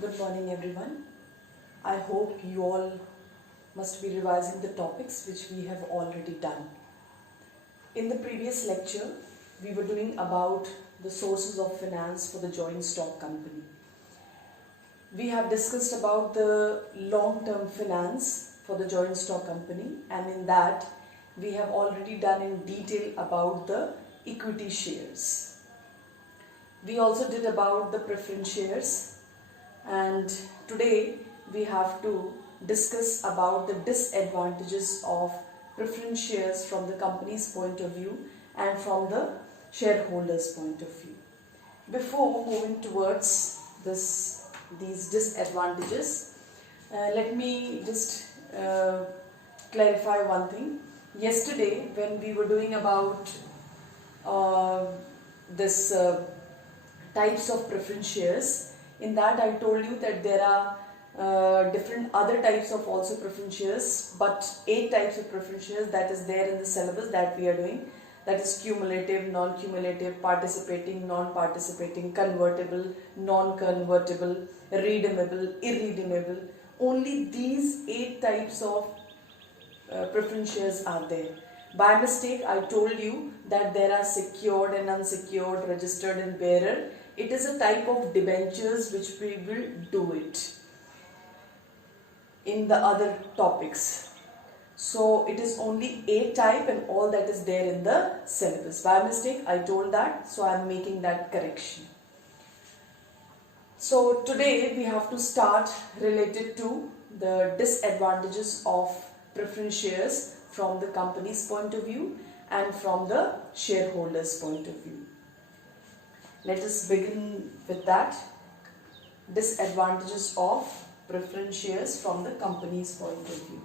Good morning everyone. I hope you all must be revising the topics which we have already done. In the previous lecture, we were doing about the sources of finance for the joint stock company. We have discussed about the long-term finance for the joint stock company, and in that we have already done in detail about the equity shares. We also did about the preference shares, and today we have to discuss about the disadvantages of preference shares from the company's point of view and from the shareholders' point of view. Before moving towards these disadvantages, let me just clarify one thing. Yesterday, when we were doing about this types of preference shares, in that I told you that there are different other types of also preference shares, but 8 types of preference shares that is there in the syllabus that we are doing. That is cumulative, non-cumulative, participating, non-participating, convertible, non-convertible, redeemable, irredeemable. Only these 8 types of preference shares are there. By mistake, I told you that there are secured and unsecured, registered and bearer. It is a type of debentures which we will do it in the other topics. So it is only 8 type and all that is there in the syllabus. By mistake, I told that, so I am making that correction. So today we have to start related to the disadvantages of preference shares from the company's point of view and from the shareholders' point of view. Let us begin with that. Disadvantages of preference shares from the company's point of view.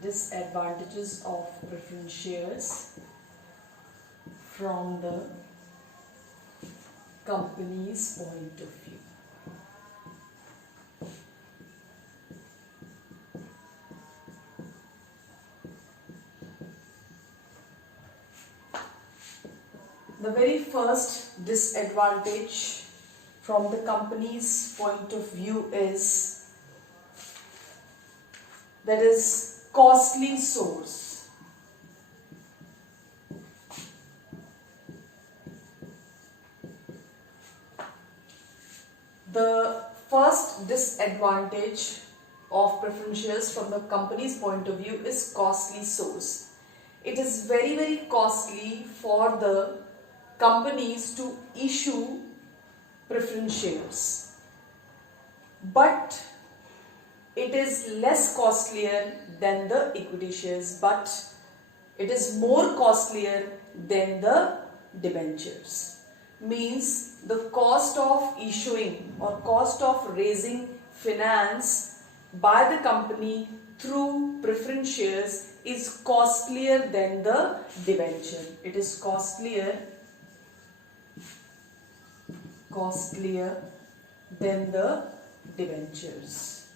Disadvantages of preference shares from the company's point of view. The very first disadvantage from the company's point of view is that is costly source. The first disadvantage of preference shares from the company's point of view is costly source. It is very costly for the companies to issue preference shares, but it is less costlier than the equity shares, but it is more costlier than the debentures. Means the cost of issuing or cost of raising finance by the company through preference shares is costlier than the debenture. It is costlier than the debentures.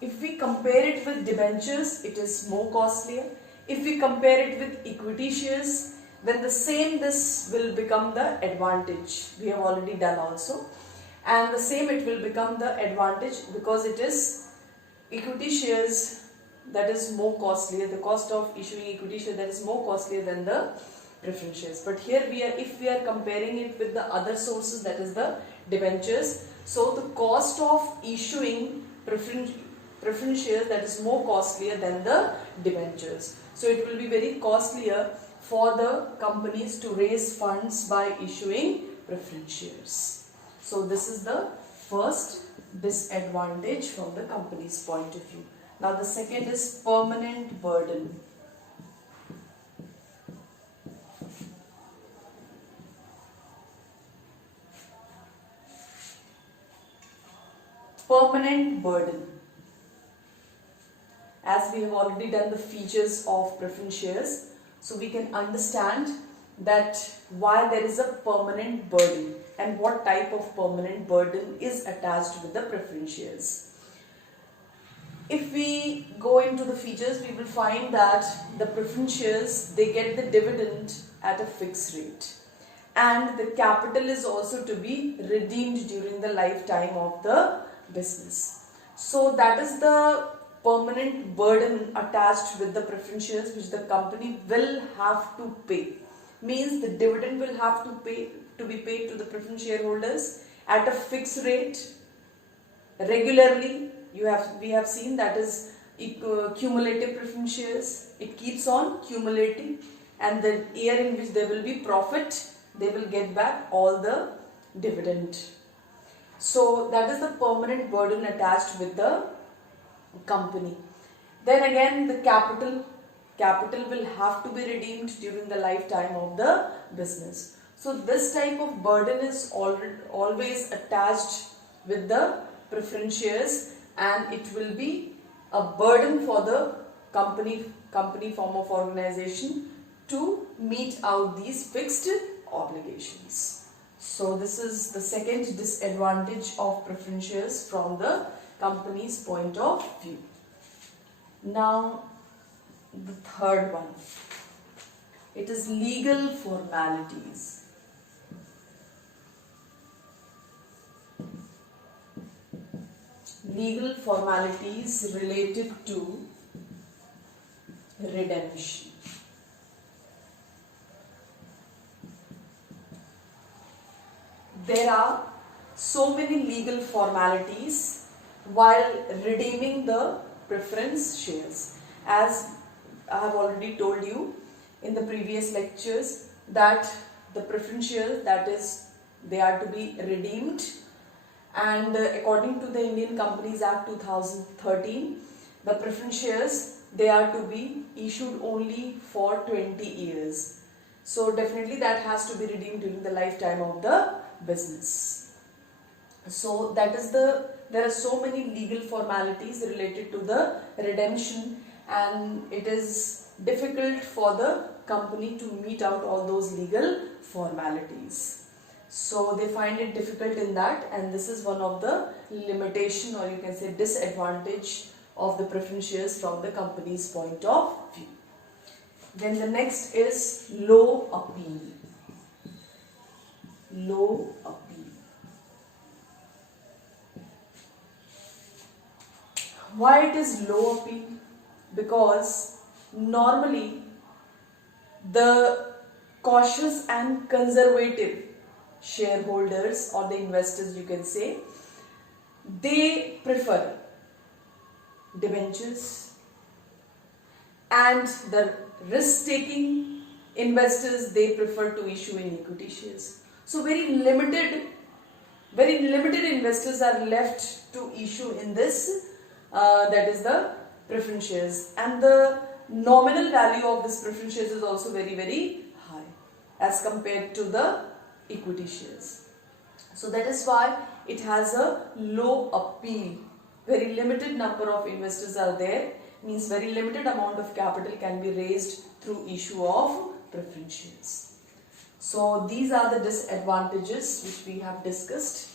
If we compare it with debentures, it is more costlier. If we compare it with equity shares, then this will become the advantage. We have already done also. And the same it will become the advantage because it is equity shares that is more costlier. The cost of issuing equity shares that is more costlier than the preference shares. But here if we are comparing it with the other sources, that is the debentures, so the cost of issuing preference shares that is more costlier than the debentures. So it will be very costlier for the companies to raise funds by issuing preference shares. So this is the first disadvantage from the company's point of view. Now the second is permanent burden. Permanent burden. As we have already done the features of preference shares, so we can understand that why there is a permanent burden and what type of permanent burden is attached with the preference shares. If we go into the features, we will find that the preference shares, they get the dividend at a fixed rate, and the capital is also to be redeemed during the lifetime of the business. So that is the permanent burden attached with the preference shares which the company will have to pay. Means the dividend will have to be paid to the preference shareholders at a fixed rate regularly. We have seen that is cumulative preference shares. It keeps on accumulating, and the year in which there will be profit, they will get back all the dividend. So that is the permanent burden attached with the company. Then again, the capital will have to be redeemed during the lifetime of the business. So this type of burden is always attached with the preference shares, and it will be a burden for the company form of organization to meet out these fixed obligations. So this is the second disadvantage of preference shares from the company's point of view. Now the third one, it is legal formalities. Legal formalities related to redemption. There are so many legal formalities while redeeming the preference shares. As I have already told you in the previous lectures that the preference shares, that is, they are to be redeemed, and according to the Indian Companies Act 2013, the preference shares, they are to be issued only for 20 years. So definitely that has to be redeemed during the lifetime of the business. So that is there are so many legal formalities related to the redemption, and it is difficult for the company to meet out all those legal formalities. So they find it difficult in that, and this is one of the limitation, or you can say disadvantage, of the preference shares from the company's point of view. Then the next is low appeal. Low appeal. Why it is low appeal? Because normally the cautious and conservative shareholders, or the investors you can say, they prefer debentures, and the risk-taking investors, they prefer to issue in equity shares. So very limited investors are left to issue in this, that is the preference shares, and the nominal value of this preference shares is also very, very high as compared to the equity shares. So that is why it has a low appeal. Very limited number of investors are there, means very limited amount of capital can be raised through issue of preference shares. So these are the disadvantages which we have discussed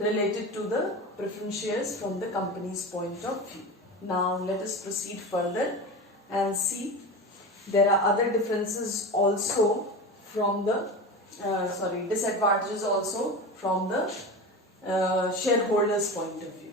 related to the preference shares from the company's point of view. Now let us proceed further and see there are other differences also from the disadvantages also from the shareholders' point of view.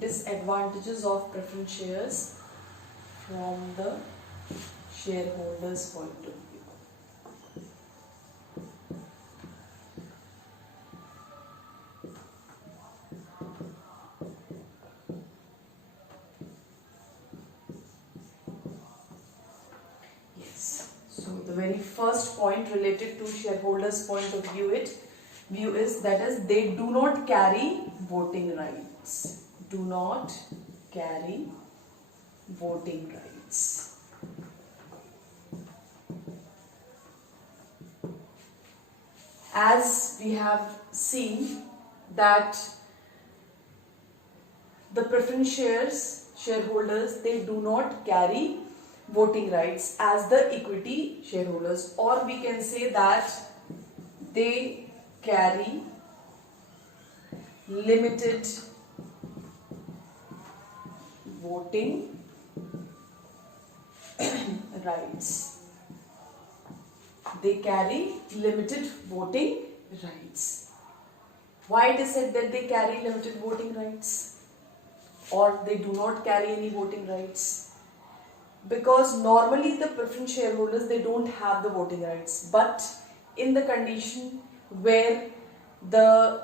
Disadvantages of preference shares from the shareholders' point of view. Yes. So the very first point related to shareholders' point of view, view is, that is, they do not carry voting rights. Do not carry voting rights. As we have seen that the preference shareholders, they do not carry voting rights as the equity shareholders, or we can say that they carry limited voting rights. They carry limited voting rights. Why it is said that they carry limited voting rights, or they do not carry any voting rights? Because normally the preference shareholders, they don't have the voting rights, but in the condition where the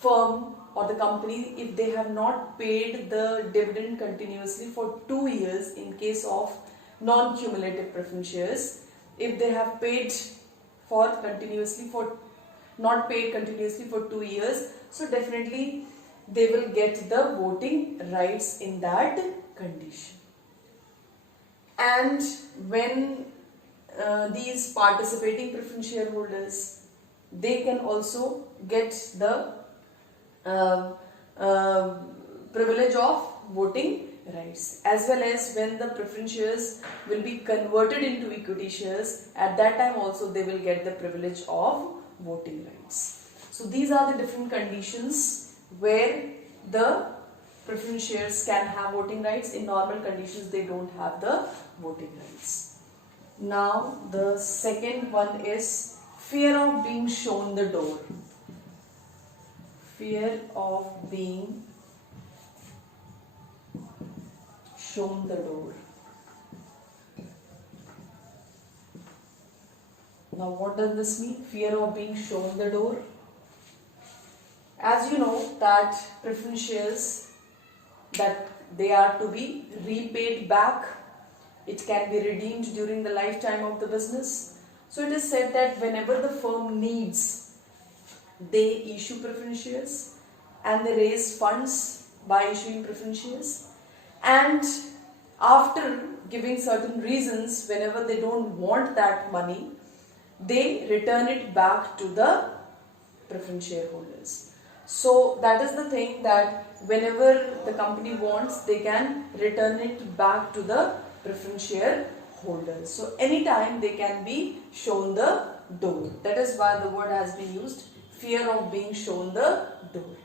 firm or the company, if they have not paid the dividend continuously for 2 years, in case of non-cumulative preference shares, if they have paid not paid continuously for 2 years, so definitely they will get the voting rights in that condition. And when these participating preference shareholders, they can also get the privilege of voting rights, as well as when the preference shares will be converted into equity shares, at that time also they will get the privilege of voting rights. So these are the different conditions where the preference shares can have voting rights. In normal conditions, they don't have the voting rights. Now the second one is fear of being shown the door. Fear of being shown the door. Now what does this mean? Fear of being shown the door. As you know that preference shares, that they are to be repaid back. It can be redeemed during the lifetime of the business. So it is said that whenever the firm needs, they issue preference shares and they raise funds by issuing preference shares. And after giving certain reasons, whenever they don't want that money, they return it back to the preference shareholders. So that is the thing, that whenever the company wants, they can return it back to the preference shareholders. So anytime they can be shown the door. That is why the word has been used, fear of being shown the door.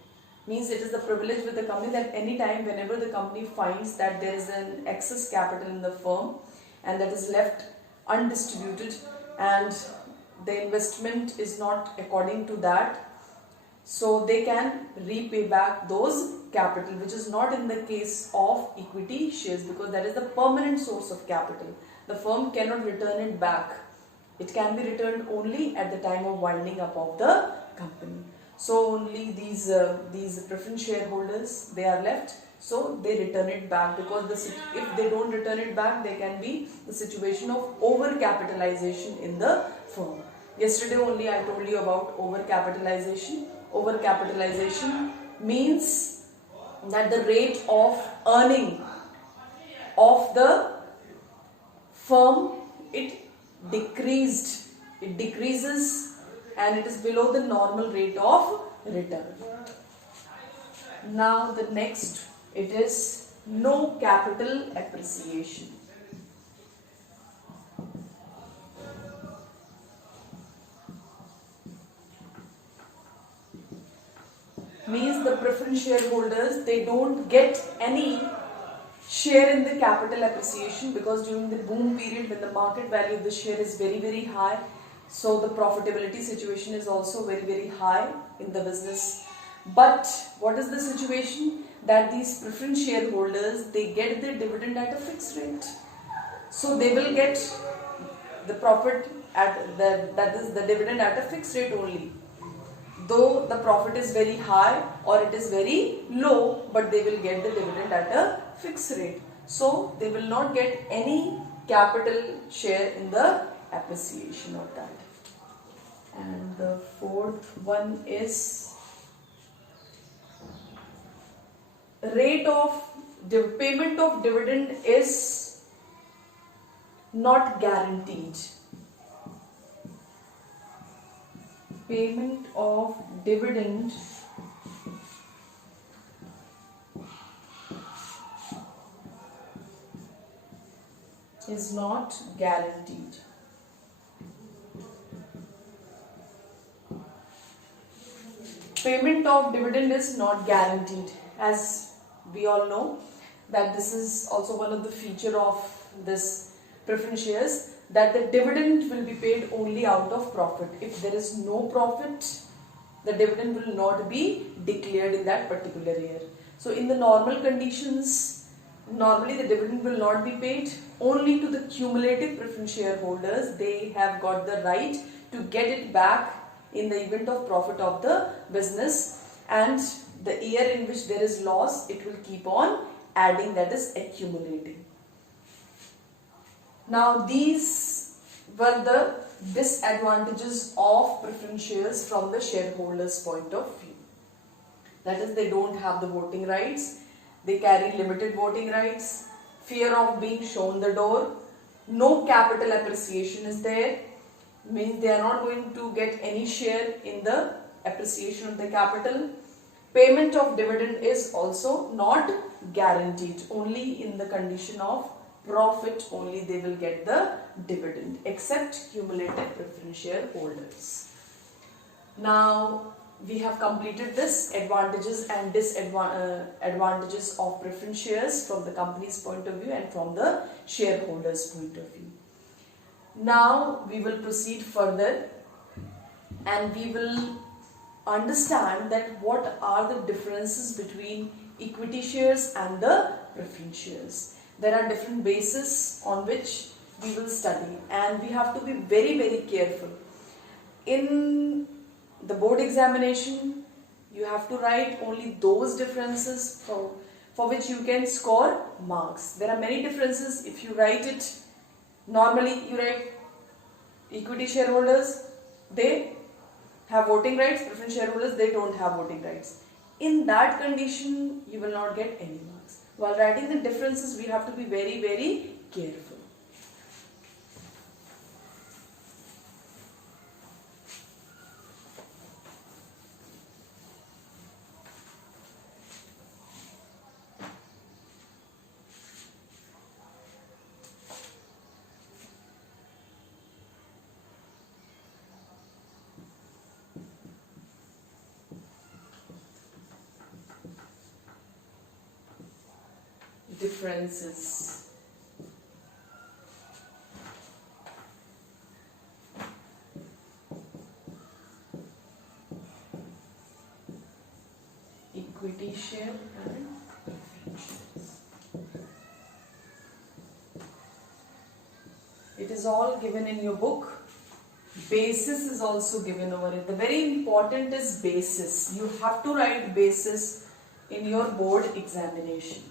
Means it is the privilege with the company that anytime whenever the company finds that there is an excess capital in the firm and that is left undistributed and the investment is not according to that, so they can repay back those capital, which is not in the case of equity shares, because that is the permanent source of capital. The firm cannot return it back. It can be returned only at the time of winding up of the company. So only these preference shareholders, they are left, so they return it back, because if they don't return it back, there can be the situation of overcapitalization in the firm. Yesterday only I told you about overcapitalization. Overcapitalization means that the rate of earning of the firm, it decreases and it is below the normal rate of return. Now the next, it is no capital appreciation. Means the preference shareholders, they don't get any share in the capital appreciation, because during the boom period, when the market value of the share is very, very high, so the profitability situation is also very, very high in the business. But what is the situation? That these preference shareholders, they get their dividend at a fixed rate. So they will get the profit at that is the dividend at a fixed rate only. Though the profit is very high or it is very low, but they will get the dividend at a fixed rate. So they will not get any capital share in the appreciation of that. And the fourth one is rate of payment of dividend is not guaranteed. Payment of dividend is not guaranteed. Payment of dividend is not guaranteed. As we all know that this is also one of the feature of this preference shares, that the dividend will be paid only out of profit. If there is no profit, the dividend will not be declared in that particular year. So in the normal conditions, normally the dividend will not be paid. Only to the cumulative preference shareholders, they have got the right to get it back in the event of profit of the business, and the year in which there is loss, it will keep on adding, that is accumulating. Now these were the disadvantages of preference shares from the shareholders' point of view. That is, they don't have the voting rights, they carry limited voting rights, fear of being shown the door, no capital appreciation is there, means they are not going to get any share in the appreciation of the capital. Payment of dividend is also not guaranteed. Only in the condition of profit only they will get the dividend, except cumulative preference shareholders. Now we have completed this advantages and disadvantages of preference shares from the company's point of view and from the shareholders' point of view. Now we will proceed further and we will understand that what are the differences between equity shares and the preference shares. There are different bases on which we will study, and we have to be very, very careful. In the board examination, you have to write only those differences for which you can score marks. There are many differences. If you write it, normally you write equity shareholders, they have voting rights, preference shareholders, they don't have voting rights. In that condition, you will not get any marks. While writing the differences, we have to be very, very careful. Differences. Equity share and preference shares. It is all given in your book. Basis is also given over it. The very important is basis. You have to write basis in your board examination.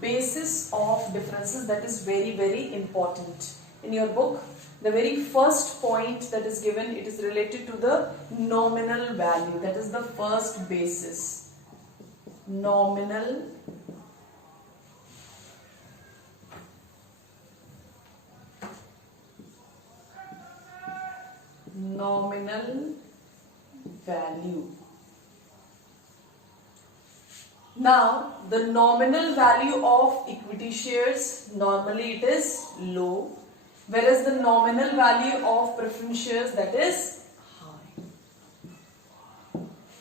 Basis of differences, that is very, very important. In your book, the very first point that is given, it is related to the nominal value. That is the first basis. Nominal value. Now, the nominal value of equity shares, normally it is low, whereas the nominal value of preference shares, that is high.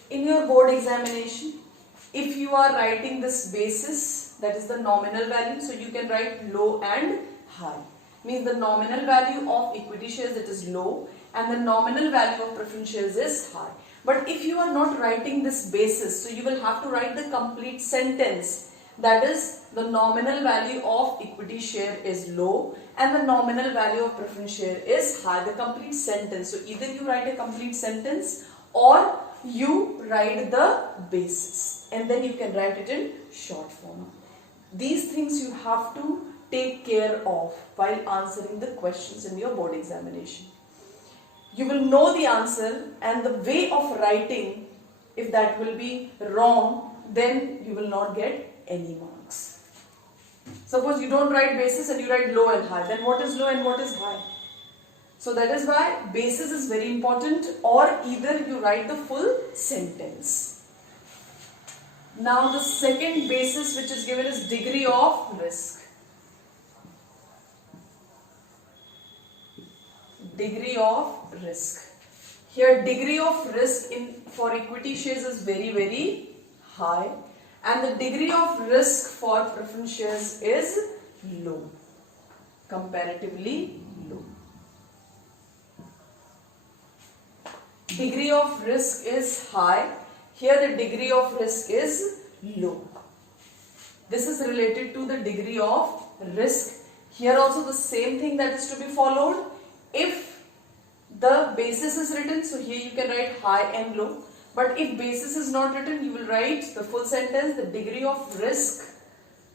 In your board examination, if you are writing this basis, that is the nominal value, so you can write low and high. Means the nominal value of equity shares, that is low, and the nominal value of preference shares is high. But if you are not writing this basis, so you will have to write the complete sentence. That is, the nominal value of equity share is low and the nominal value of preference share is high. The complete sentence. So either you write a complete sentence or you write the basis, and then you can write it in short form. These things you have to take care of while answering the questions in your board examination. you will know the answer, and the way of writing, if that will be wrong, then you will not get any marks. Suppose you don't write basis and you write low and high, then what is low and what is high? So that is why basis is very important, or either you write the full sentence. Now the second basis which is given is degree of risk. Degree of risk. Here degree of risk for equity shares is very high, and the degree of risk for preference shares is low, comparatively low. Degree of risk is high, here the degree of risk is low. This is related to the degree of risk. Here also the same thing that is to be followed. If the basis is written, so here you can write high and low. But if basis is not written, you will write the full sentence, the degree of risk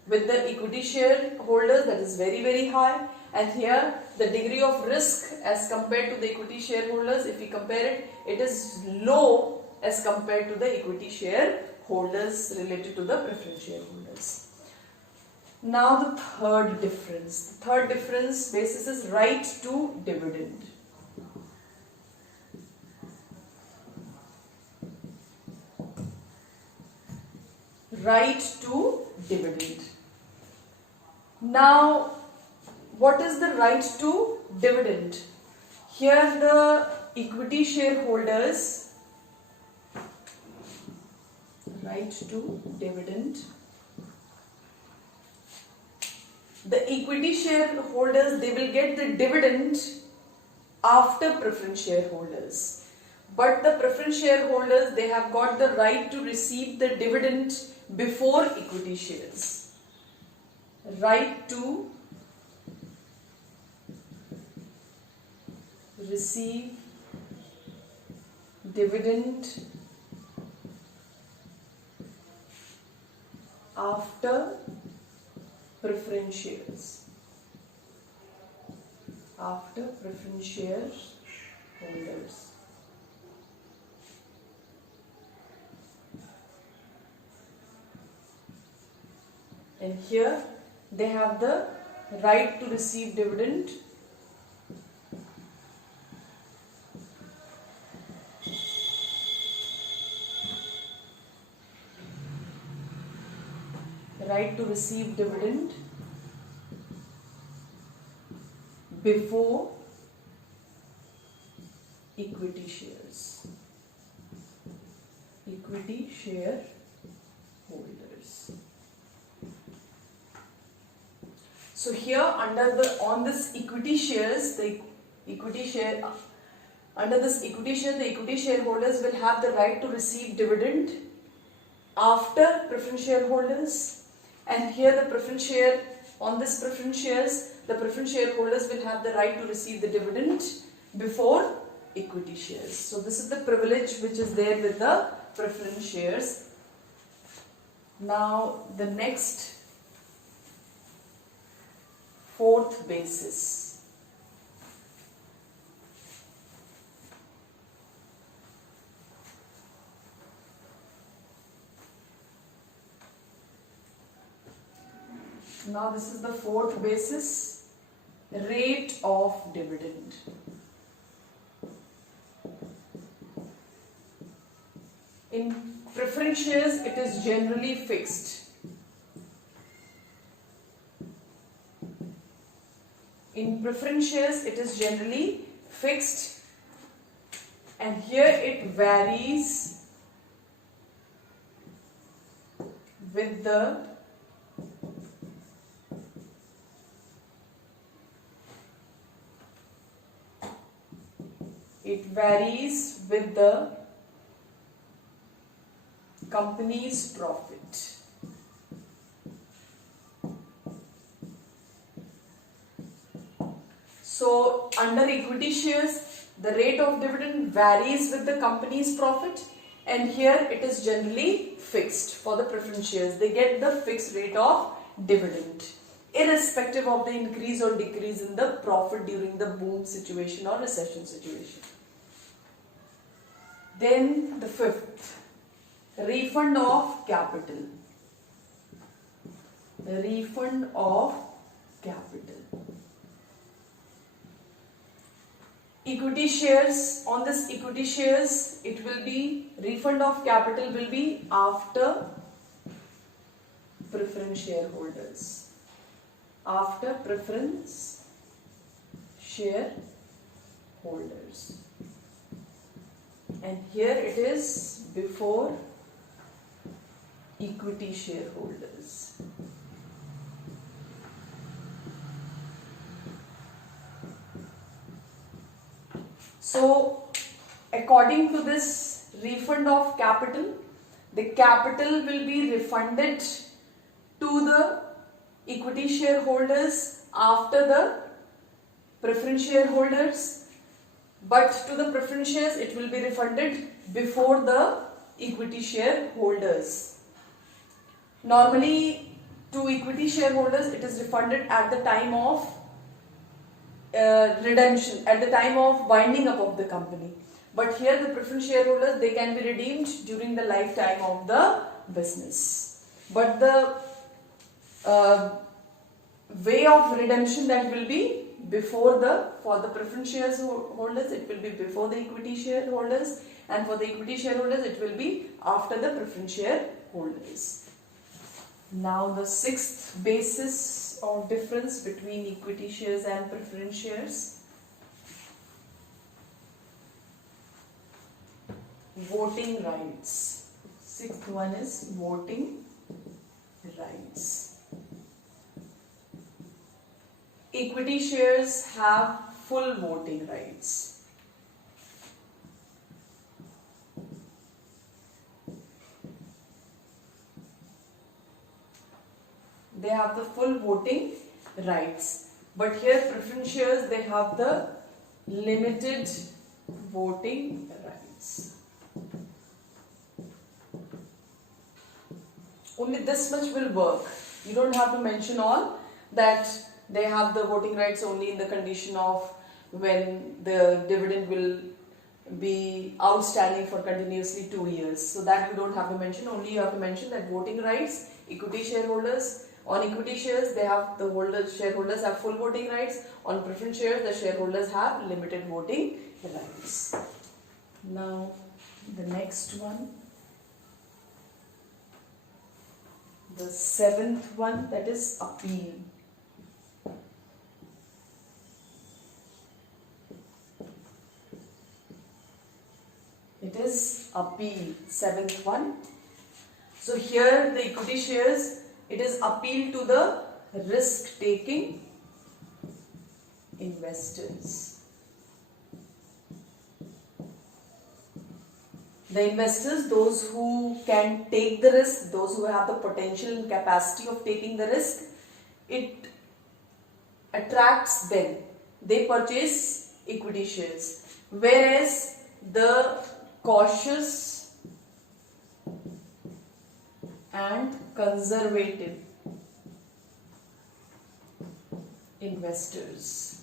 with the equity shareholders, that is very high. And here the degree of risk as compared to the equity shareholders, if we compare it, it is low as compared to the equity shareholders related to the preference shareholders. Now the third difference. The third difference basis is right to dividend. Right to dividend. Now, what is the right to dividend? Here the equity shareholders, right to dividend. The equity shareholders, they will get the dividend after preference shareholders. But the preference shareholders, they have got the right to receive the dividend before equity shares. Right to receive dividend after preference shares. After preference shares holders. And here they have the right to receive dividend before equity shares. Equity share holders. So here under this equity shares, the equity shareholders will have the right to receive dividend after preference shareholders, and here the preference shares, the preference shareholders will have the right to receive the dividend before equity shares. So this is the privilege which is there with the preference shares. Now the next fourth basis. Now this is the fourth basis, rate of dividend. In preference shares, it is generally fixed. In preference shares, it is generally fixed, and here it varies with the company's profit. So under equity shares, the rate of dividend varies with the company's profit, and here it is generally fixed for the preference shares. They get the fixed rate of dividend, irrespective of the increase or decrease in the profit during the boom situation or recession situation. Then the fifth, refund of capital. Refund of capital. Equity shares, on this equity shares, it will be, refund of capital will be after preference shareholders. After preference shareholders. And here it is before equity shareholders. So, according to this refund of capital, the capital will be refunded to the equity shareholders after the preference shareholders, but to the preference shares it will be refunded before the equity shareholders. Normally, to equity shareholders it is refunded at the time of redemption, at the time of winding up of the company. But here the preference shareholders, they can be redeemed during the lifetime of the business. But the way of redemption, that will be before the, for the preference shareholders it will be before the equity shareholders, and for the equity shareholders it will be after the preference shareholders. Now the sixth basis of difference between equity shares and preference shares. Voting rights. Sixth one is voting rights. Equity shares have full voting rights. They have the full voting rights. But here preference shares, they have the limited voting rights. Only this much will work. You don't have to mention all that they have the voting rights only in the condition of when the dividend will be outstanding for continuously 2 years. So that you don't have to mention. Only you have to mention that voting rights, equity shareholders. On equity shares, they have the shareholders have full voting rights. On preference shares, the shareholders have limited voting rights. Now, the next one, the seventh one, that is appeal. It is appeal, seventh one. So here the equity shares, it is appeal to the risk-taking investors. The investors, those who can take the risk, those who have the potential and capacity of taking the risk, it attracts them. They purchase equity shares. Whereas the cautious and conservative investors,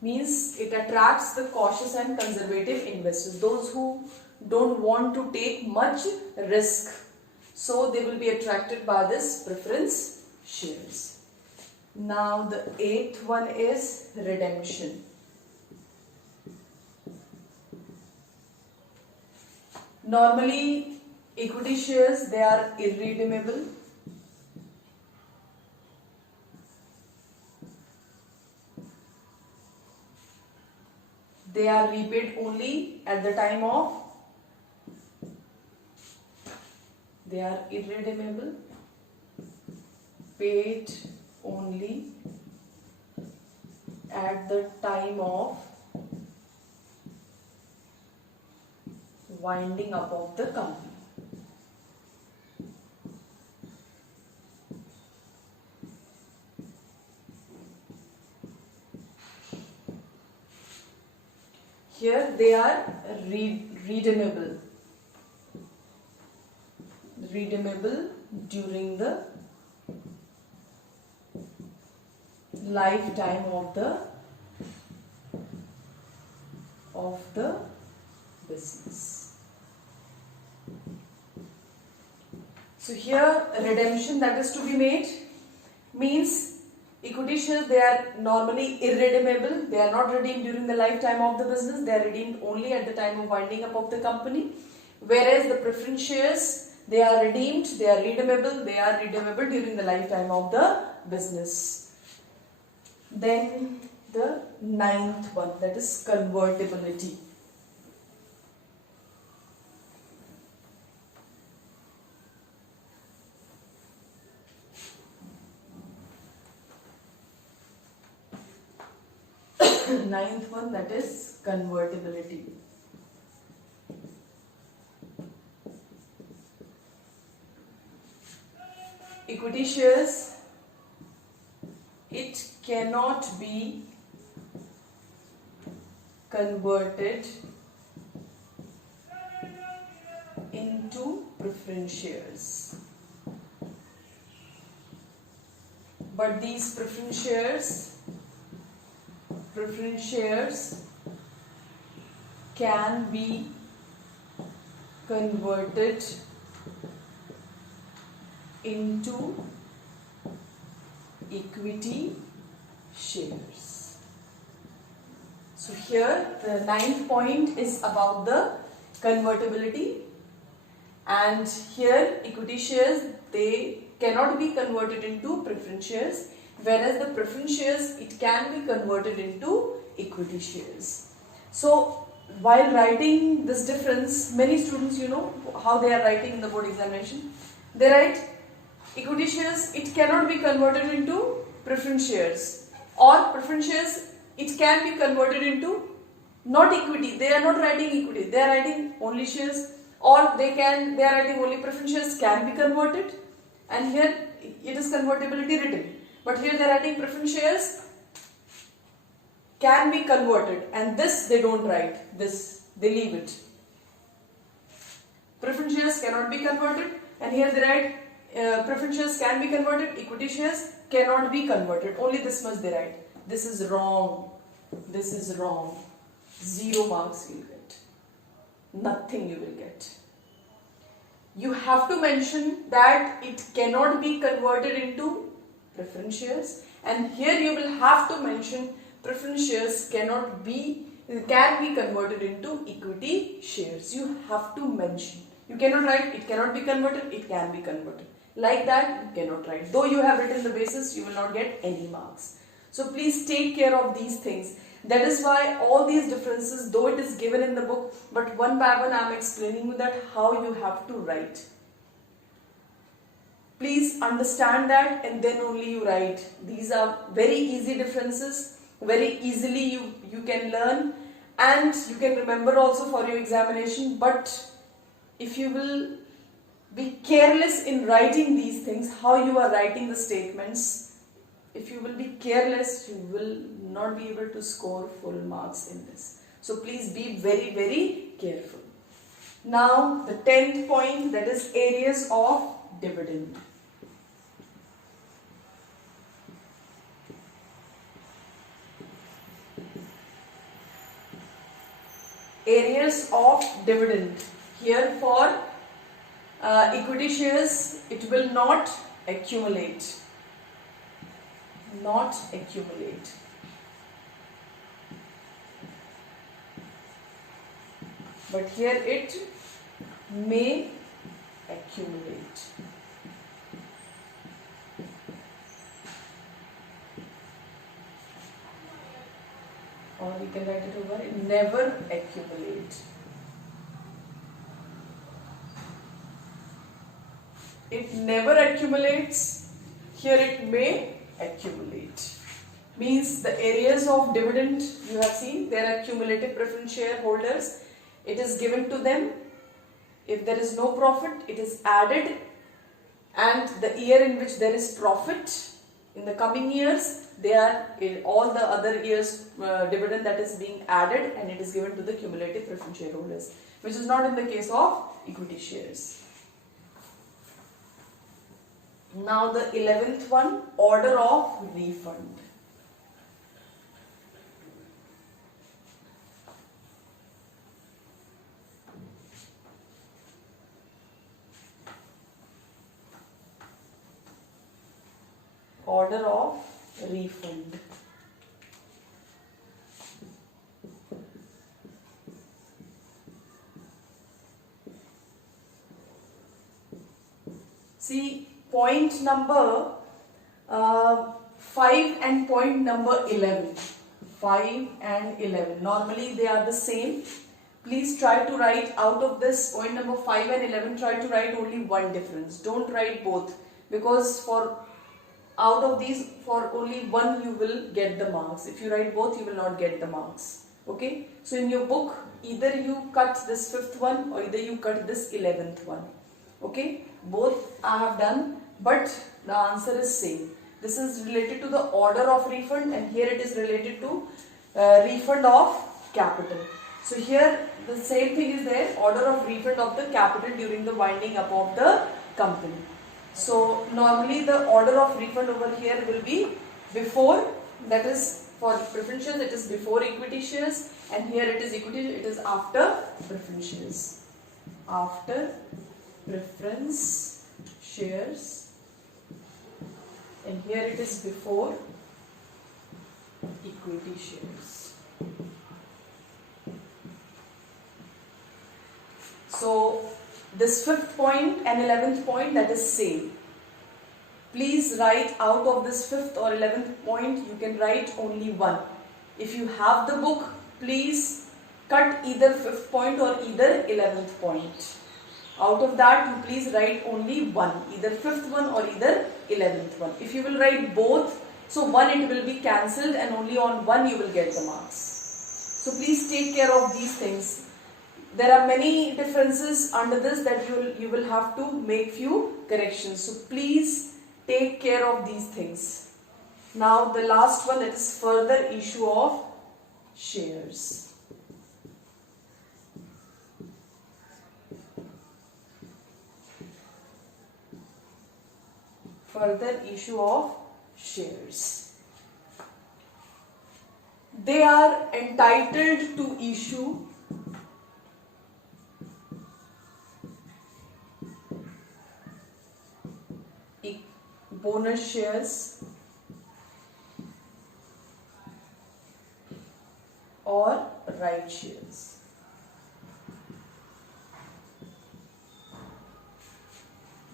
means it attracts the cautious and conservative investors, those who don't want to take much risk, so they will be attracted by this preference shares. Now the eighth one is redemption. Normally equity shares, they are irredeemable. They are repaid only at the time of, they are irredeemable, paid only at the time of winding up of the company. Here they are redeemable during the lifetime of the business. So here redemption that is to be made means equity shares, they are normally irredeemable. They are not redeemed during the lifetime of the business. They are redeemed only at the time of winding up of the company. Whereas the preference shares, they are redeemed, they are redeemable during the lifetime of the business. Then the ninth one, that is convertibility. Ninth one, that is convertibility. Equity shares, it cannot be converted into preference shares. But these preference shares can be converted into equity shares. So here the ninth point is about the convertibility, and here equity shares, they cannot be converted into preference shares, whereas the preference shares, it can be converted into equity shares. So while writing this difference, many students, you know how they are writing in the board examination. They write equity shares, it cannot be converted into preference shares, or preference shares, it can be converted into not equity. They are not writing equity, they are writing only shares, or they are writing only preference shares can be converted, and here it is convertibility written. But here they are writing preference shares can be converted, and this they don't write, this they leave it. Preference shares cannot be converted, and here they write preference shares can be converted, equity shares cannot be converted. Only this much they write. This is wrong. This is wrong. 0 marks you will get. Nothing you will get. You have to mention that it cannot be converted into preference shares, and here you will have to mention preference shares can be converted into equity shares. You have to mention. You cannot write it cannot be converted, it can be converted. Like that you cannot write. Though you have written the basis, you will not get any marks. So please take care of these things. That is why all these differences, though it is given in the book, but one by one I am explaining you that how you have to write. Please understand that, and then only you write. These are very easy differences, very easily you can learn, and you can remember also for your examination. But if you will be careless in writing these things, how you are writing the statements, if you will be careless, you will not be able to score full marks in this. So please be very, very careful. Now the 10th point, that is areas of dividend. Areas of dividend. Here for equity shares, it will not accumulate. Not accumulate. But here it may accumulate. Or we can write it over, never accumulate. It never accumulates. Here it may accumulate. Means the areas of dividend you have seen, they are accumulative preference shareholders. It is given to them. If there is no profit, it is added, and the year in which there is profit, in the coming years, they are in all the other years dividend that is being added, and it is given to the cumulative preference shareholders, which is not in the case of equity shares. Now the 11th one, order of refund. order of refund. See, point number 5 and point number 11. 5 and 11. Normally they are the same. Please try to write out of this point number 5 and 11, try to write only one difference. Don't write both, because for out of these, for only one you will get the marks. If you write both, you will not get the marks. Okay. So in your book, either you cut this 5th one or either you cut this 11th one. Okay. Both I have done, but the answer is same. This is related to the order of refund, and here it is related to refund of capital. So here the same thing is there, order of refund of the capital during the winding up of the company. So normally the order of refund over here will be before, that is for preference shares it is before equity shares, and here it is equity, it is after preference shares. After preference shares, and here it is before equity shares. So this 5th point and 11th point, that is same. Please write out of this 5th or 11th point, you can write only one. If you have the book, please cut either 5th point or either 11th point. Out of that, you please write only one, either 5th one or either 11th one. If you will write both, so one it will be cancelled and only on one you will get the marks. So please take care of these things. There are many differences under this that you will have to make few corrections. So please take care of these things. Now the last one, that is further issue of shares. Further issue of shares. They are entitled to issue bonus shares or right shares.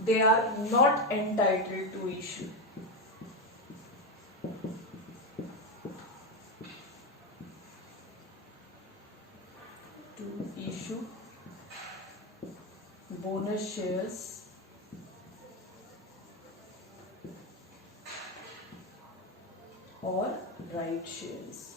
They are not entitled to issue bonus shares or right shares.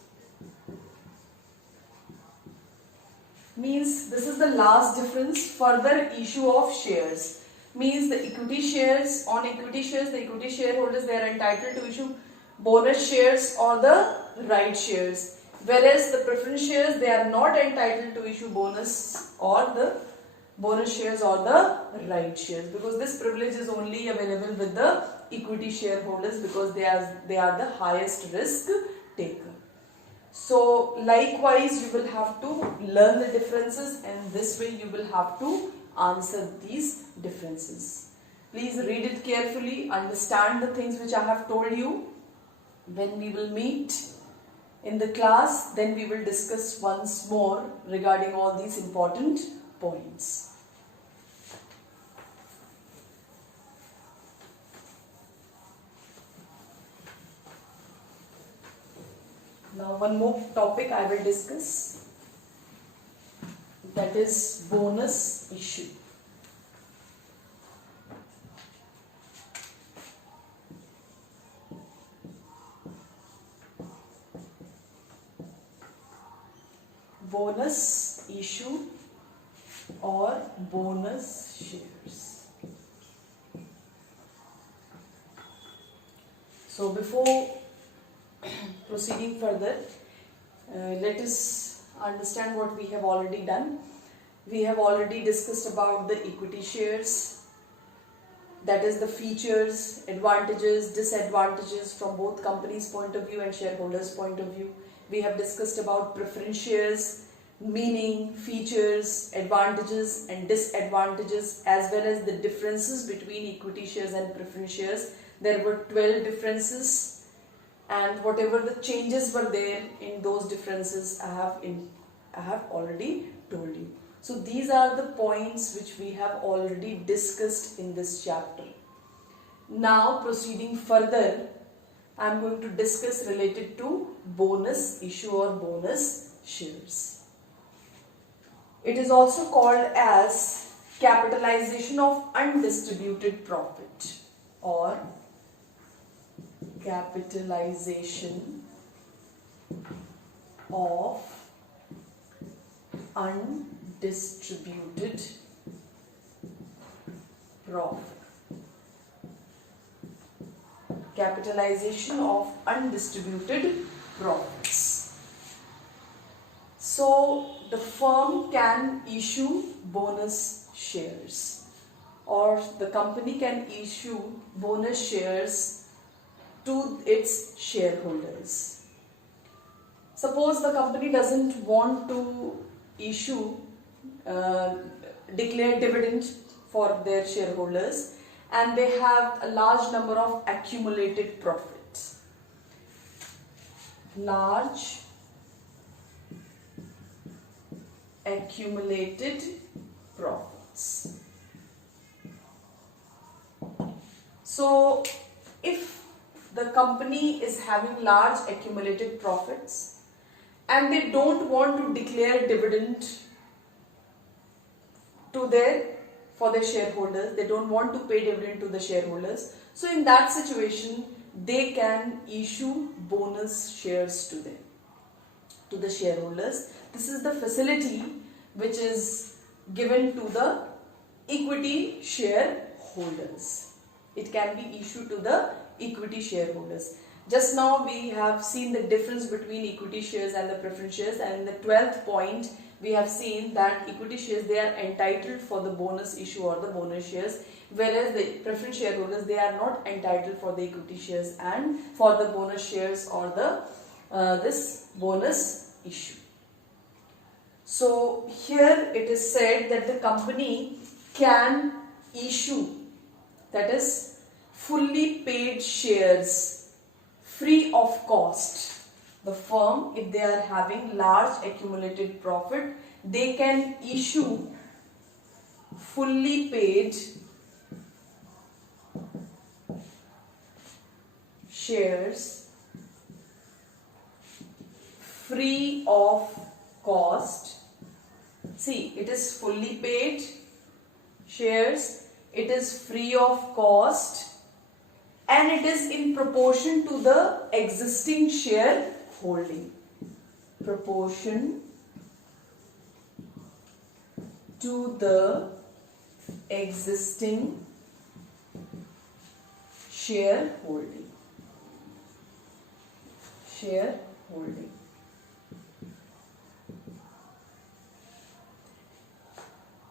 Means this is the last difference. Further issue of shares means the equity shares, on equity shares, the equity shareholders, they are entitled to issue bonus shares or the right shares, whereas the preference shares, they are not entitled to issue bonus or the bonus shares or the right shares, because this privilege is only available with the equity shareholders, because they are the highest risk taker. So likewise you will have to learn the differences, and this way you will have to answer these differences. Please read it carefully, understand the things which I have told you. When we will meet in the class, then we will discuss once more regarding all these important points. Now one more topic I will discuss, that is bonus issue. Bonus issue or bonus shares. So before proceeding further, let us understand what we have already done. We have already discussed about the equity shares, that is the features, advantages, disadvantages from both companies' point of view and shareholders' point of view. We have discussed about preference shares, meaning, features, advantages and disadvantages, as well as the differences between equity shares and preference shares. there were 12 differences, and whatever the changes were there in those differences I have already told you. So these are the points which we have already discussed in this chapter. Now proceeding further, I am going to discuss related to bonus issue or bonus shares. It is also called as capitalization of undistributed profit or capitalization of undistributed profit. Capitalization of undistributed profits. So the firm can issue bonus shares, or the company can issue bonus shares to its shareholders. Suppose the company doesn't want to issue declare dividend for their shareholders, and they have a large number of accumulated profits. Large accumulated profits. So if the company is having large accumulated profits and they don't want to declare dividend to for their shareholders, they don't want to pay dividend to the shareholders, so in that situation they can issue bonus shares to the shareholders. This is the facility which is given to the equity shareholders. It can be issued to the equity shareholders. Just now we have seen the difference between equity shares and the preference shares, and in the 12th point we have seen that equity shares, they are entitled for the bonus issue or the bonus shares, whereas the preference shareholders, they are not entitled for the equity shares and for the bonus shares or the this bonus issue. So here it is said that the company can issue, that is fully paid shares free of cost. The firm, if they are having large accumulated profit, they can issue fully paid shares free of cost. See, it is fully paid shares, it is free of cost, and it is in proportion to the existing share holding. Proportion to the existing shareholding. Shareholding.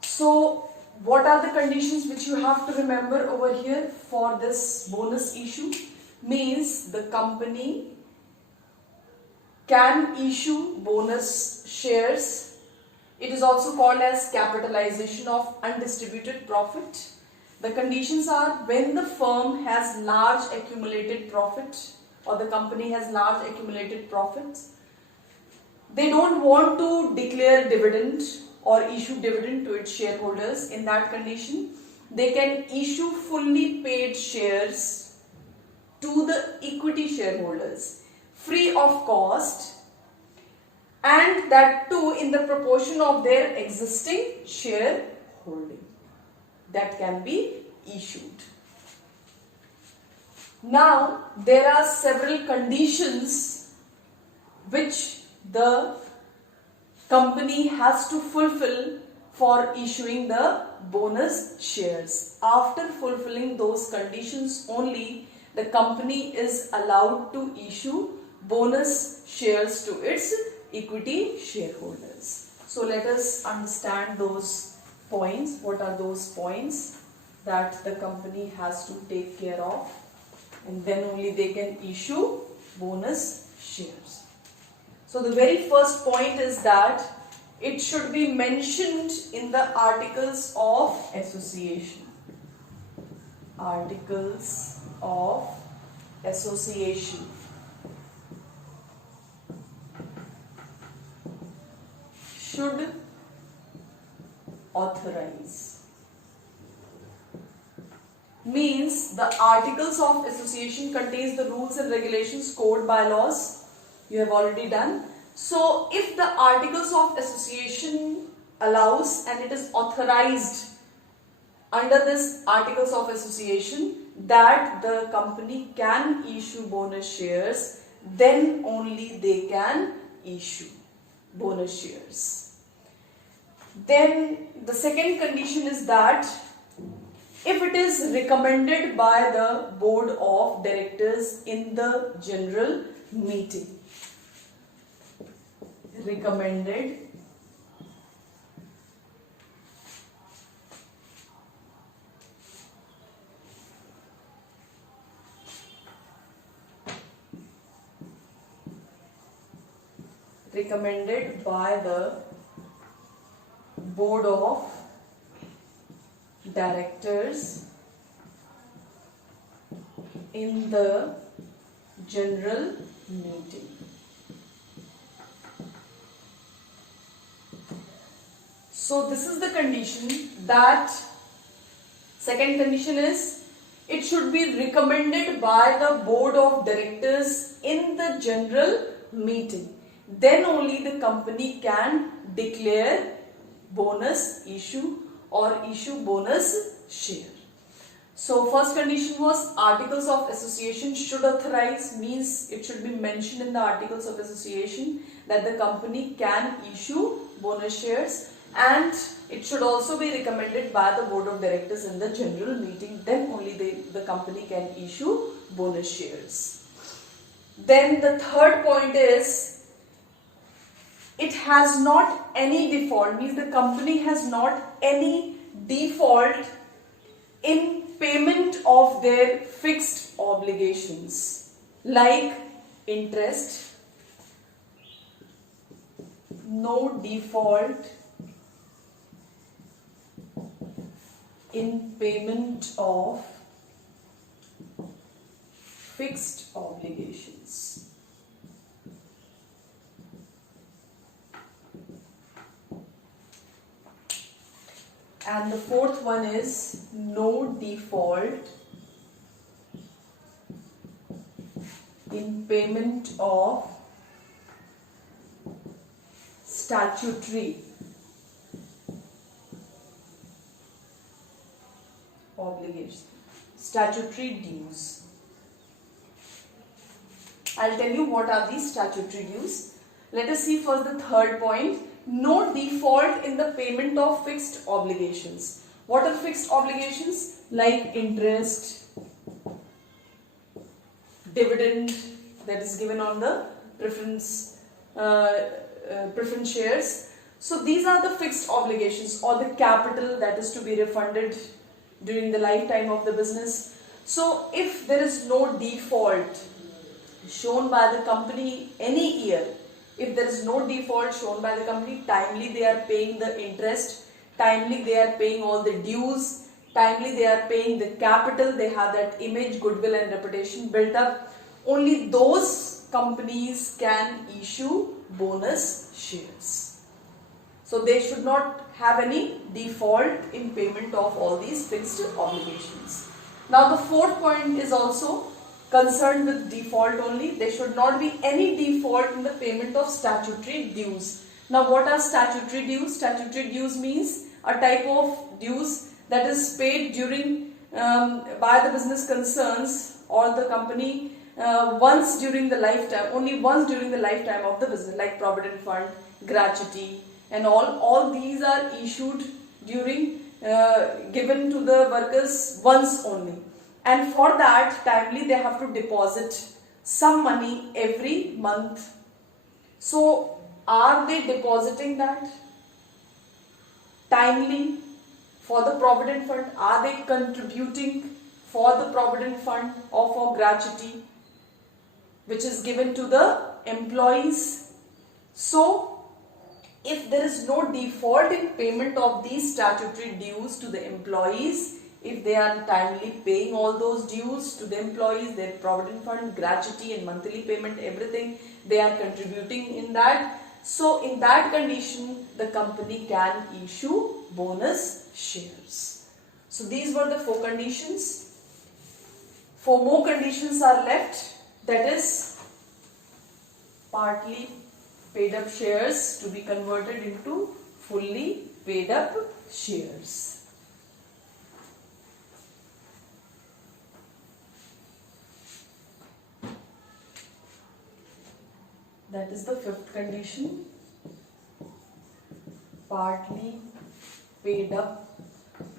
So, what are the conditions which you have to remember over here for this bonus issue? Means the company can issue bonus shares. It is also called as capitalization of undistributed profit. The conditions are when the firm has large accumulated profit or the company has large accumulated profits. They don't want to declare dividend or issue dividend to its shareholders. In that condition, they can issue fully paid shares to the equity shareholders free of cost, and that too in the proportion of their existing shareholding. That can be issued. Now, there are several conditions which the company has to fulfill for issuing the bonus shares. After fulfilling those conditions only, the company is allowed to issue bonus shares to its equity shareholders. So let us understand those points. What are those points that the company has to take care of, and then only they can issue bonus shares. So the very first point is that it should be mentioned in the articles of association. Articles of association should authorize. Means the articles of association contains the rules and regulations, code, bylaws. You have already done. So if the articles of association allows and it is authorized under this articles of association that the company can issue bonus shares, then only they can issue bonus shares. Then the second condition is that if it is recommended by the board of directors in the general meeting. Recommended by the board of directors in the general meeting. So this is the condition that second condition is it should be recommended by the board of directors in the general meeting. Then only the company can declare bonus issue or issue bonus share. So first condition was articles of association should authorize, means it should be mentioned in the articles of association that the company can issue bonus shares, and it should also be recommended by the board of directors in the general meeting. Then only the company can issue bonus shares. Then the third point is it has not any default, means the company has not any default in payment of their fixed obligations like interest, no default in payment of fixed obligations. And the fourth one is no default in payment of statutory obligations, statutory dues. I'll tell you what are these statutory dues. Let us see first the third point. No default in the payment of fixed obligations. What are fixed obligations? Like interest, dividend that is given on the preference shares. So these are the fixed obligations, or the capital that is to be refunded during the lifetime of the business. So if there is no default shown by the company any year, if there is no default shown by the company, timely they are paying the interest, timely they are paying all the dues, timely they are paying the capital, they have that image, goodwill and reputation built up, only those companies can issue bonus shares. So they should not have any default in payment of all these fixed obligations. Now the fourth point is also concerned with default only. There should not be any default in the payment of statutory dues. Now what are statutory dues? Statutory dues means a type of dues that is paid during by the business concerns or the company once during the lifetime, only once during the lifetime of the business, like provident fund, gratuity and all these are issued during given to the workers once only. And for that, timely they have to deposit some money every month. So, are they depositing that timely for the provident fund? Are they contributing for the provident fund or for gratuity which is given to the employees? So, if there is no default in payment of these statutory dues to the employees, if they are timely paying all those dues to the employees, their provident fund, gratuity and monthly payment, everything they are contributing in that. So in that condition, the company can issue bonus shares. So these were the 4 conditions. 4 more conditions are left, that is partly paid up shares to be converted into fully paid up shares. That is the 5th condition. Partly paid up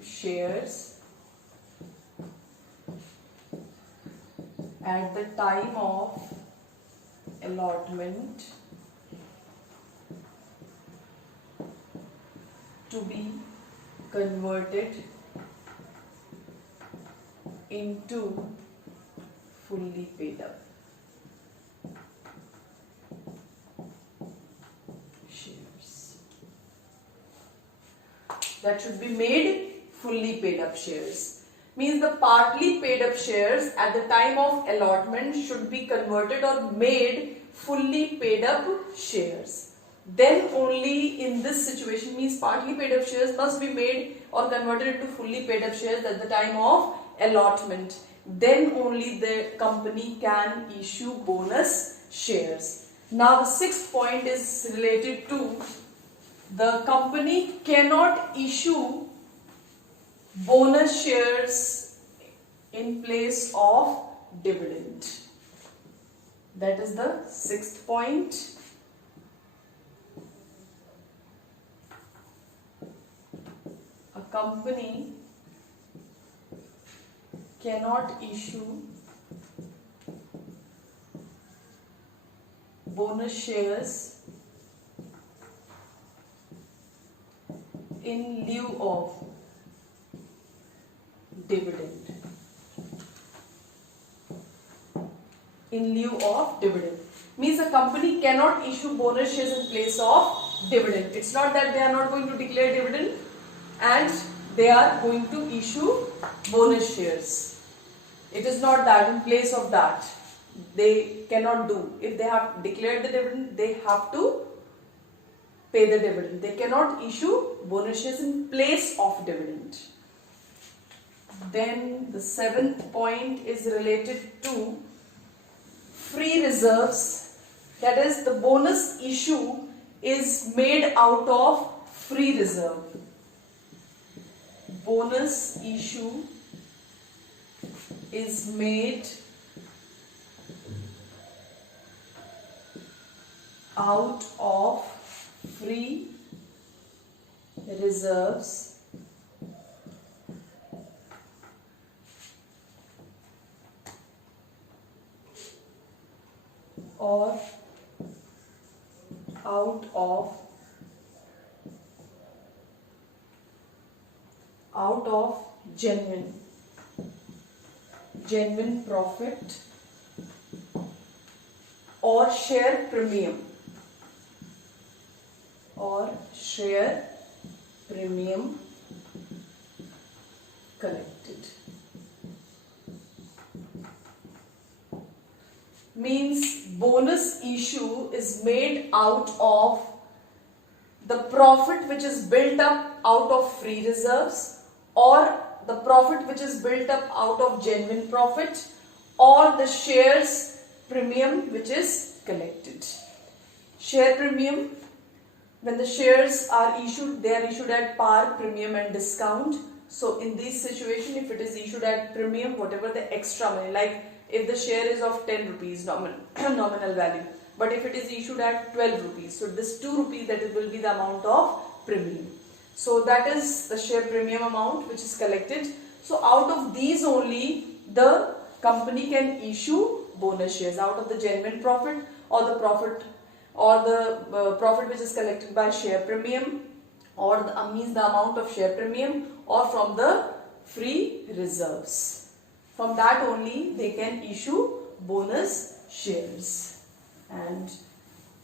shares at the time of allotment to be converted into fully paid up shares. That should be made fully paid up shares. Means the partly paid up shares at the time of allotment should be converted or made fully paid up shares. Then only in this situation, means partly paid up shares must be made or converted into fully paid up shares at the time of allotment. Then only the company can issue bonus shares. Now the 6th point is related to the company cannot issue bonus shares in place of dividend. That is the 6th point. A company cannot issue bonus shares in lieu of dividend. In lieu of dividend means a company cannot issue bonus shares in place of dividend. It's not that they are not going to declare dividend and they are going to issue bonus shares. It is not that. In place of that they cannot do. If they have declared the dividend, they have to pay the dividend. They cannot issue bonus shares in place of dividend. Then the 7th point is related to free reserves. That is, the bonus issue is made out of free reserve. Bonus issue is made out of free reserves or out of genuine profit or share premium collected. Means bonus issue is made out of the profit which is built up out of free reserves, or the profit which is built up out of genuine profit, or the shares premium which is collected. Share premium, when the shares are issued, they are issued at par, premium and discount. So in this situation, if it is issued at premium, whatever the extra money, like if the share is of 10 rupees nominal value, but if it is issued at 12 rupees, so this 2 rupees, that will be the amount of premium. So that is the share premium amount which is collected. So out of these only the company can issue bonus shares, out of the genuine profit or the profit which is collected by share premium, or means the amount of share premium, or from the free reserves. From that only they can issue bonus shares. And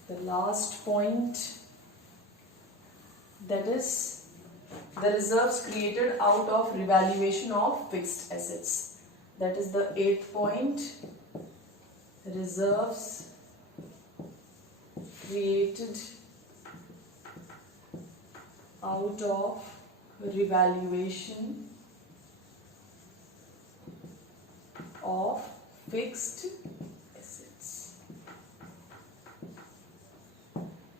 the last point, that is the reserves created out of revaluation of fixed assets. That is the 8th point. Reserves created out of revaluation of fixed assets.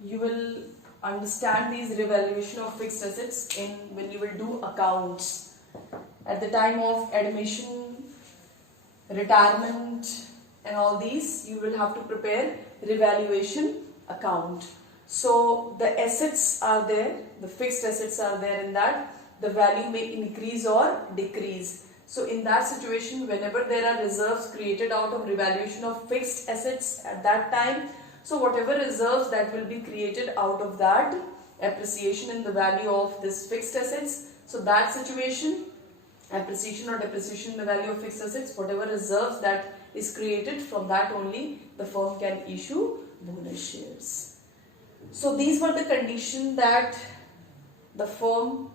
You will understand these revaluation of fixed assets when you will do accounts. At the time of admission, retirement and all these, you will have to prepare revaluation account. So the assets are there, the fixed assets are there, in that the value may increase or decrease. So in that situation, whenever there are reserves created out of revaluation of fixed assets at that time, so whatever reserves that will be created out of that appreciation in the value of this fixed assets, so that situation, appreciation or depreciation in the value of fixed assets, whatever reserves that is created, from that only the firm can issue bonus shares. So these were the conditions that the firm,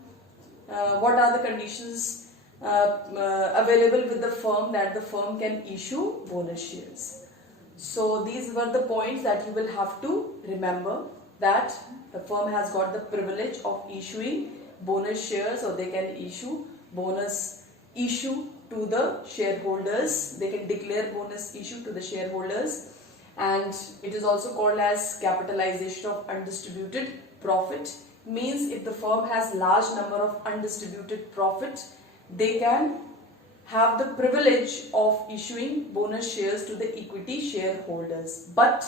what are the conditions available with the firm that the firm can issue bonus shares. So these were the points that you will have to remember, that the firm has got the privilege of issuing bonus shares, or they can issue bonus issue to the shareholders. They can declare bonus issue to the shareholders, and it is also called as capitalization of undistributed profit. Means if the firm has large number of undistributed profit, they can have the privilege of issuing bonus shares to the equity shareholders. But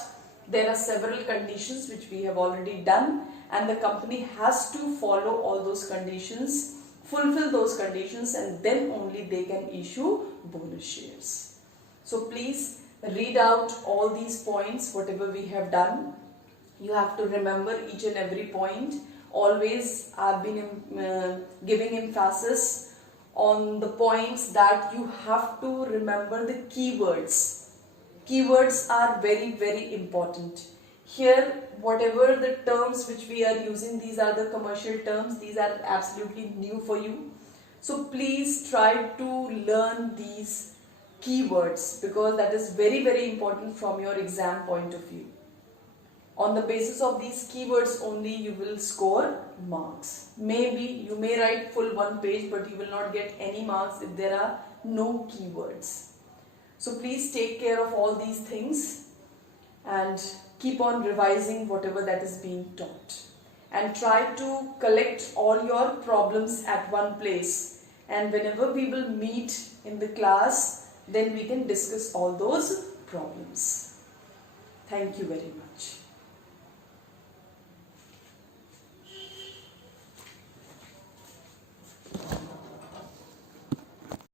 there are several conditions which we have already done, and the company has to follow all those conditions, fulfill those conditions, and then only they can issue bonus shares. So please read out all these points, whatever we have done. You have to remember each and every point. Always I've been giving emphasis on the points that you have to remember the keywords. Keywords are very, very important. Here, whatever the terms which we are using, these are the commercial terms. These are absolutely new for you. So please try to learn these keywords, because that is very, very important from your exam point of view. On the basis of these keywords only you will score marks. Maybe you may write full 1 page, but you will not get any marks if there are no keywords. So please take care of all these things and keep on revising whatever that is being taught. And try to collect all your problems at one place. And whenever we will meet in the class, then we can discuss all those problems. Thank you very much.